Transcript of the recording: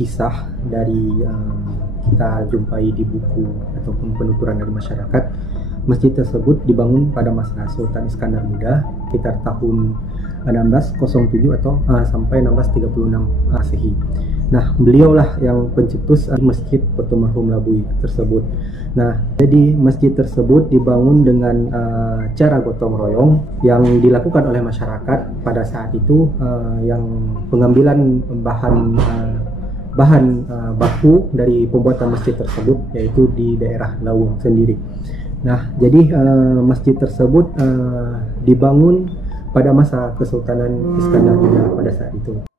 Kisah dari kita jumpai di buku ataupun penuturan dari masyarakat, masjid tersebut dibangun pada masa Sultan Iskandar Muda sekitar tahun 1607 atau sampai 1636 Masehi. Nah, beliaulah yang pencetus Masjid Poto Marhum Labui tersebut. Nah, jadi masjid tersebut dibangun dengan cara gotong royong yang dilakukan oleh masyarakat pada saat itu, yang pengambilan bahan baku dari pembuatan masjid tersebut yaitu di daerah Lawung sendiri. Nah, jadi masjid tersebut dibangun pada masa Kesultanan Iskandar Muda pada saat itu.